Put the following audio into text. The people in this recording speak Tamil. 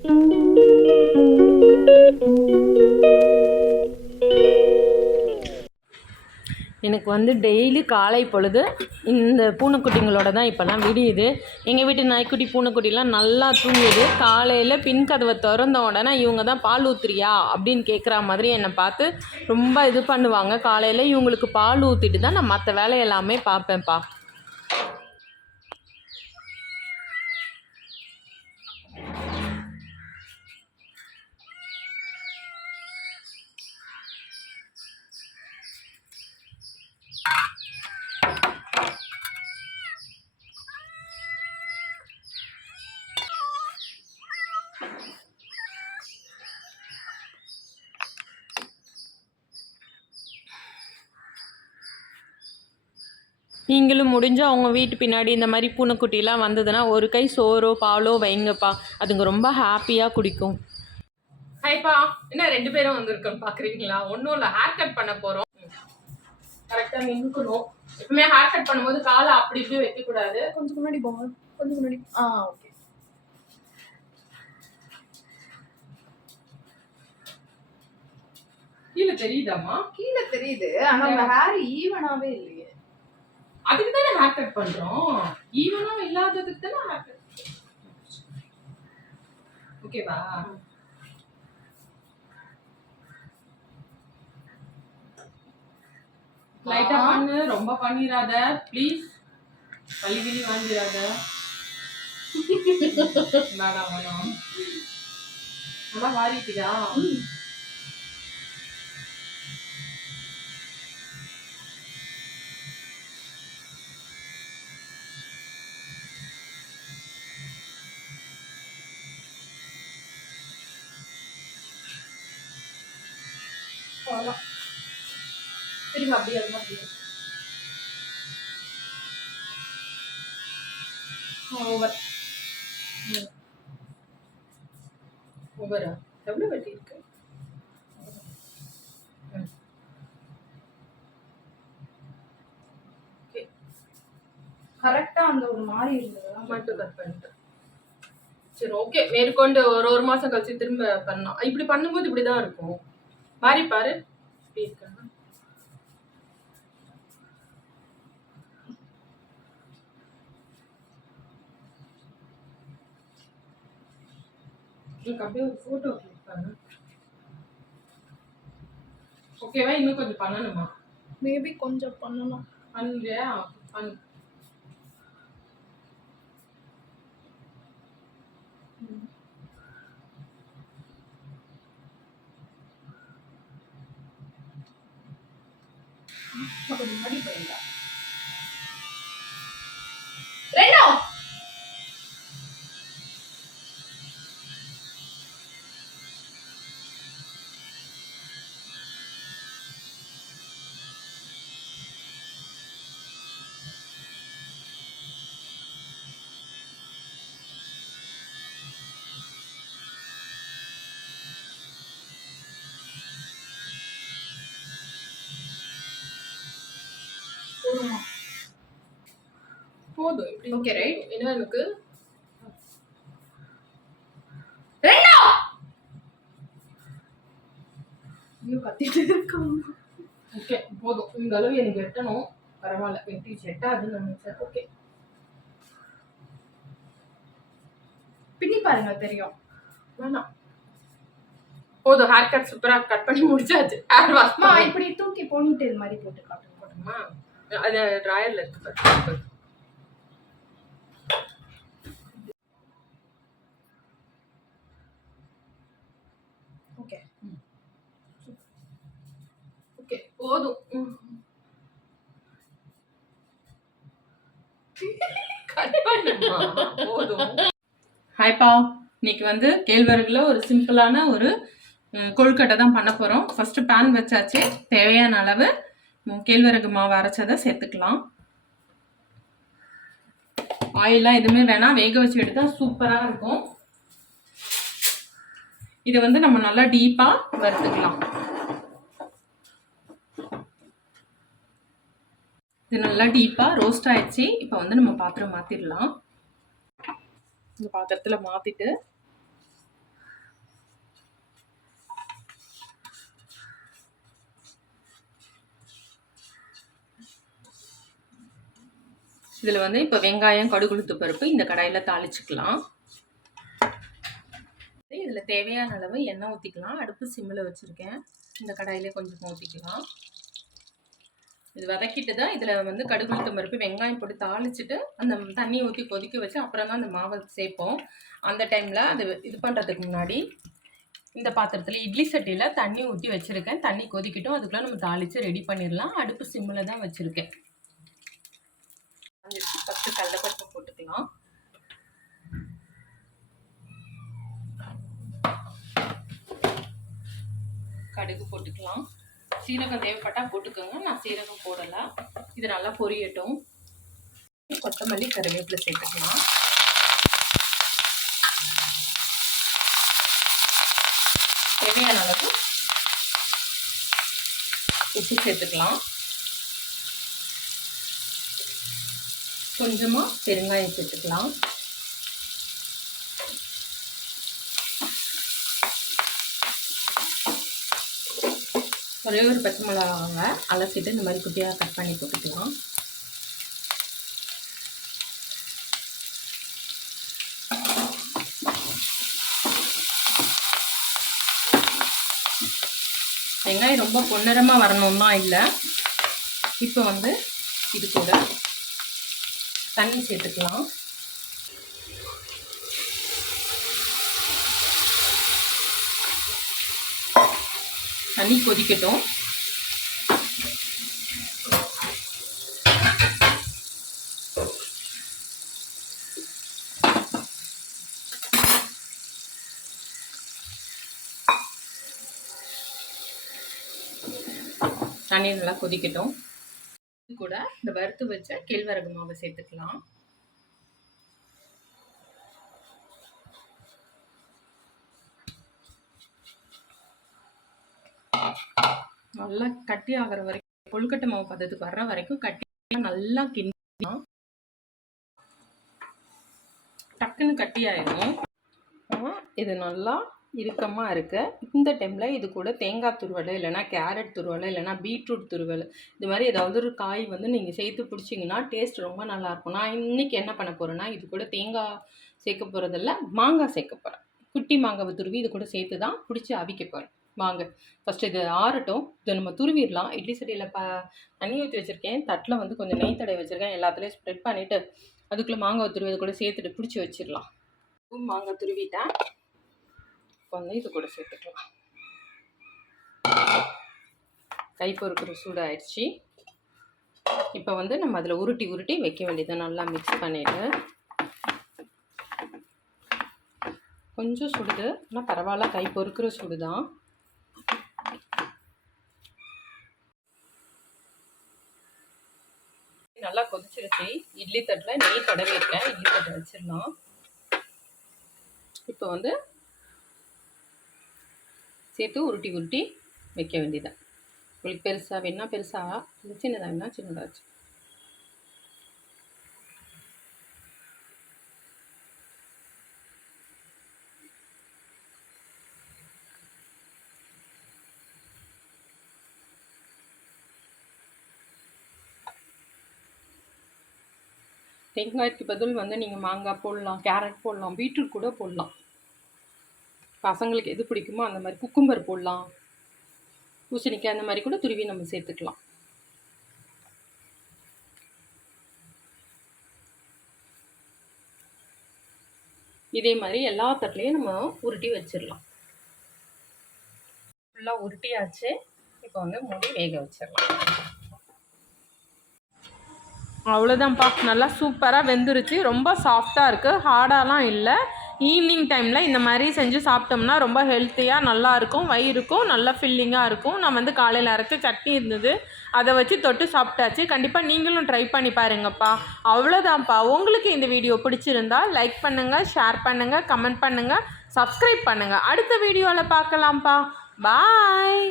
எனக்கு வந்து டெய்லி காலை பொழுது இந்த பூனைக்குட்டிங்களோட தான் இப்போல்லாம் விடியுது. எங்கள் வீட்டு நாய்க்குட்டி பூனைக்குட்டிலாம் நல்லா தூங்குது. காலையில் பின் கதவை திறந்த உடனே இவங்க தான் பால் ஊற்றுறியா அப்படின்னு கேட்குற மாதிரி என்னை பார்த்து ரொம்ப இது பண்ணுவாங்க. காலையில் இவங்களுக்கு பால் ஊற்றிட்டு தான் நான் மற்ற வேலையெல்லாமே பார்ப்பேன்ப்பா. நீங்களும் முடிஞ்சால் அவங்க வீட்டு பின்னாடி இந்த மாதிரி பூனைக்குட்டிலாம் வந்ததுன்னா ஒரு கை சோறோ பாலோ வைங்கப்பா. அதுங்க ரொம்ப ஹாப்பியாக குடிக்கும். ஹைப்பா, என்ன 2 பேரும் வந்திருக்கோம் பார்க்குறீங்களா? ஒன்றும் இல்லை, ஹேர் கட் பண்ண போகிறோம். கரெக்டாக நின்றுக்கணும். எப்பவுமே ஹேர் கட் பண்ணும்போது காலை அப்படி இப்படி வைக்கக்கூடாது. கொஞ்சம் முன்னாடி போங்க, கொஞ்சம் முன்னாடி. ஓகே. கீழே தெரியுதாம்மா? கீழே தெரியுது, ஆனால் அந்த ஹேர் ஈவனாகவே இல்லையே. அதுக்கு தானே ஹேர் கட் பண்றோம். ஈவனா இல்லாததுக்கு தானே ஹேர் கட். ஓகேவா? லைட்டா பண்ணு, ரொம்ப பண்ணிராத ப்ளீஸ். வலி வாங்கிராத. வேணாம் வேணாம். நல்லா வாரிட்டியா? திரும்ப அப்படியே அப்படியே ஓவர் ஓவரா? எவ்வளவு வெட்டி இருக்கு? கரெக்டா அந்த ஒரு மாதிரி இருந்தது மட்டும் கட் பண்ணிட்டேன். சரி ஓகே, மேற்கொண்டு ஒரு மாசம் கழிச்சு திரும்ப பண்ணலாம். இப்படி பண்ணும்போது இப்படிதான் இருக்கும். மாறி பாரு இப்படி இருக்க. அப்படியே ஒரு போட்டோ கிளிக் பண்ணு. ஓகேவா? இன்னும் கொஞ்சம் பண்ணணுமா? மேபி கொஞ்சம் பண்ணணும். பண்றியா? பண்ணு. கொஞ்சம் முன்னாடி போயிருந்தா ரெண்டோ போதும் இப்படி. Okay right. ஏன்னா எனக்கு ரெண்டோ இன்னும் கத்திட்டு இருக்காங்க. ஓகே போதும். இந்த அளவு எனக்கு வெட்டணும். பரவாயில்ல, வெட்டி செட்டாதுன்னு நினைச்சேன். ஓகே பின்னி பாருங்க, தெரியும். வேணாம் போதும். ஹேர் கட் சூப்பரா கட் பண்ணி முடிச்சாச்சு. ஹேர் வாஷ் இப்படி தூக்கி போனிட்டேல் மாதிரி போட்டு காட்டுங்க. போட்டுமா? அது ட்ராயர்ல இருக்கு பாரு. ஓகே ஓகே போதும். போதும். ஹாய்ப்பா, இன்னைக்கு வந்து கேழ்வரகுல ஒரு சிம்பிளான ஒரு கொழுக்கட்டை தான் பண்ண போகிறோம். ஃபஸ்ட்டு பேன் வச்சாச்சு. தேவையான அளவு கேழ்வரகு மாவு அரைச்சதை சேர்த்துக்கலாம். ஆயிலாம் எதுவுமே வேணாம், வேக வச்சு எடுத்தால் சூப்பராக இருக்கும். இதை வந்து நம்ம நல்லா டீப்பாக வறுத்துக்கலாம். இது நல்லா டீப்பாக ரோஸ்ட் ஆயிடுச்சு. இப்போ வந்து நம்ம பாத்திரம் மாற்றிடலாம். இந்த பாத்திரத்தில் மாற்றிட்டு இதில் வந்து இப்போ வெங்காயம், கடுகு, உளுத்து பருப்பு இந்த கடாயில் தாளிச்சுக்கலாம். இதில் தேவையான அளவு எண்ணெய் ஊற்றிக்கலாம். அடுப்பு சிம்மில் வச்சுருக்கேன். இந்த கடாயிலே கொஞ்சம் ஊற்றிக்கலாம். இது வதக்கிட்டு தான் இதில் வந்து கடுகு, உளுத்தம் பருப்பு, வெங்காயம் போட்டு தாளிச்சுட்டு அந்த தண்ணி ஊற்றி கொதிக்க வச்சு அப்புறம் தான் அந்த மாவை சேர்ப்போம். அந்த டைமில் அது இது பண்ணுறதுக்கு முன்னாடி இந்த பாத்திரத்தில் இட்லி சட்டியில் தண்ணி ஊற்றி வச்சுருக்கேன். தண்ணி கொதிக்கட்டும். அதுக்குள்ளே நம்ம தாளித்து ரெடி பண்ணிடலாம். அடுப்பு சிம்மில் தான் வச்சுருக்கேன். ஃபஸ்ட்டு கடலைப்பருப்பு போட்டுக்கலாம். கடுகு போட்டுக்கலாம். சீரகம் தேவைப்பட்டால் போட்டுக்கோங்க. நான் சீரகம் போடலை. இது நல்லா பொரியட்டும். கொத்தமல்லி, கருவேப்பிலை சேர்த்துக்கலாம். தேவையான அளவு உப்பு சேர்த்துக்கலாம். கொஞ்சமாக பெருங்காயம் சேர்த்துக்கலாம். ஒரே ஒரு பச்சை மிளகாவை அலசிட்டு இந்த மாதிரி குட்டியாக கட் பண்ணி போட்டுக்கலாம். வெங்காயம் ரொம்ப பொன்னிறமாக வரணும்னா இல்லை. இப்போ வந்து இது கூட தண்ணி சேர்த்துக்கலாம். தண்ணி கொதிக்கட்டும். தண்ணி நல்லா கொதிக்கட்டும். இது கூட இந்த வறுத்து வச்ச கேழ்வரகு மாவை சேர்த்துக்கலாம். நல்லா கட்டி ஆகிற வரைக்கும், கொழுக்கட்டை மாவு பதத்துக்கு வர்ற வரைக்கும் கட்டி நல்லா கிண்டிக்கலாம். டக்குன்னு கட்டி ஆயிடும். இது நல்லா இறுக்கமாக இருக்கு. இந்த டைமில் இது கூட தேங்காய் துருவல், இல்லைனா கேரட் துருவல், இல்லைனா பீட்ரூட் துருவல், இது மாதிரி ஏதாவது ஒரு காய் வந்து நீங்கள் சேர்த்து பிடிச்சிங்கன்னா டேஸ்ட் ரொம்ப நல்லாயிருக்கும். நான் இன்றைக்கி என்ன பண்ண போகிறேன்னா, இது கூட தேங்காய் சேர்க்க போகிறதில்ல, மாங்காய் சேர்க்க போகிறேன். குட்டி மாங்காவை துருவி இது கூட சேர்த்து தான் பிடிச்சி அவிக்க போகிறேன். வாங்க ஃபஸ்ட்டு இது ஆறட்டும். இதை நம்ம துருவிடலாம். இட்லி சட்டியில் தண்ணி ஊற்றி வச்சுருக்கேன். தட்டில் வந்து கொஞ்சம் நெய் தடவை வச்சுருக்கேன். எல்லாத்துலேயும் ஸ்ப்ரெட் பண்ணிவிட்டு அதுக்குள்ளே மாங்காய் துருவி இது கூட சேர்த்துட்டு பிடிச்சி வச்சிடலாம். மாங்காய் துருவிட்டேன். இப்போ வந்து இது கூட சேர்த்துக்கலாம். கை பொறுக்கிற சூடு ஆயிடுச்சு. இப்போ வந்து நம்ம அதில் உருட்டி உருட்டி வைக்க வேண்டியதை நல்லா மிக்ஸ் பண்ணிவிட்டு, கொஞ்சம் சுடுது ஆனால் பரவாயில்ல, கை பொறுக்கிற சூடு தான். நல்லா கொதிச்சிருச்சு. இட்லி தட்டில் நெய் தடவி இருக்கேன். இட்லி தட்டை வச்சிடலாம். இப்போ வந்து சேர்த்து உருட்டி உருட்டி வைக்க வேண்டியதான். உங்களுக்கு பெருசாக வேணா பெருசாக, சின்னதாக வேணா சின்னதாச்சு. தேங்காய்க்கு பதில் வந்து நீங்கள் மாங்காய் போடலாம், கேரட் போடலாம், பீட்ரூட் கூட போடலாம். பசங்களுக்கு எது பிடிக்குமோ அந்த மாதிரி, குக்கும்பர் போடலாம், பூசணிக்காய் அந்த மாதிரி கூட துருவி நம்ம சேர்த்துக்கலாம். இதே மாதிரி எல்லா தட்டுலையும் நம்ம உருட்டி வச்சிடலாம். ஃபுல்லாக உருட்டியாச்சு. இப்போ வந்து மூடி வேக வச்சிடலாம். அவ்வளோதான்ப்பா. நல்லா சூப்பராக வெந்துருச்சு. ரொம்ப சாஃப்டாக இருக்குது, ஹார்டாலாம் இல்லை. ஈவினிங் டைமில் இந்த மாதிரி செஞ்சு சாப்பிட்டோம்னா ரொம்ப ஹெல்த்தியாக நல்லாயிருக்கும். வயிறுக்கும் நல்லா ஃபில்லிங்காக இருக்கும். நான் வந்து காலையில் அரைச்ச சட்னி இருந்தது, அதை வச்சு தொட்டு சாப்பிட்டாச்சு. கண்டிப்பாக நீங்களும் ட்ரை பண்ணி பாருங்கப்பா. அவ்வளோதான்ப்பா. உங்களுக்கு இந்த வீடியோ பிடிச்சிருந்தா லைக் பண்ணுங்கள், ஷேர் பண்ணுங்கள், கமெண்ட் பண்ணுங்கள், சப்ஸ்கிரைப் பண்ணுங்கள். அடுத்த வீடியோவில் பார்க்கலாம்ப்பா. பாய்.